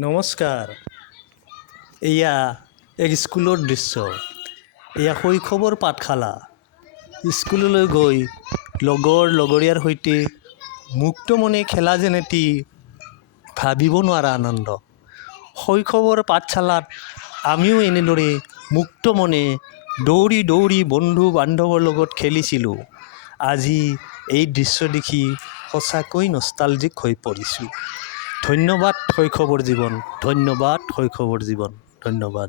নমস্কাৰ। এয়া এক স্কুলৰ দৃশ্য। এয়া শৈশৱৰ পাঠশালা। স্কুললৈ গৈ লগৰীয়াৰ সৈতে মুক্ত মনে খেলা যেন এটি ভাবিব নোৱাৰা আনন্দ। শৈশৱৰ পাঠশালাত আমিও এনেদৰে মুক্ত মনে দৌৰি দৌৰি বন্ধু বান্ধৱৰ লগত খেলিছিলোঁ। আজি এই দৃশ্য দেখি সঁচাকৈ নষ্টালজিক হৈ পৰিছোঁ। ধন্যবাদ শৈশৱৰ জীৱন, ধন্যবাদ শৈশৱৰ জীৱন, ধন্যবাদ।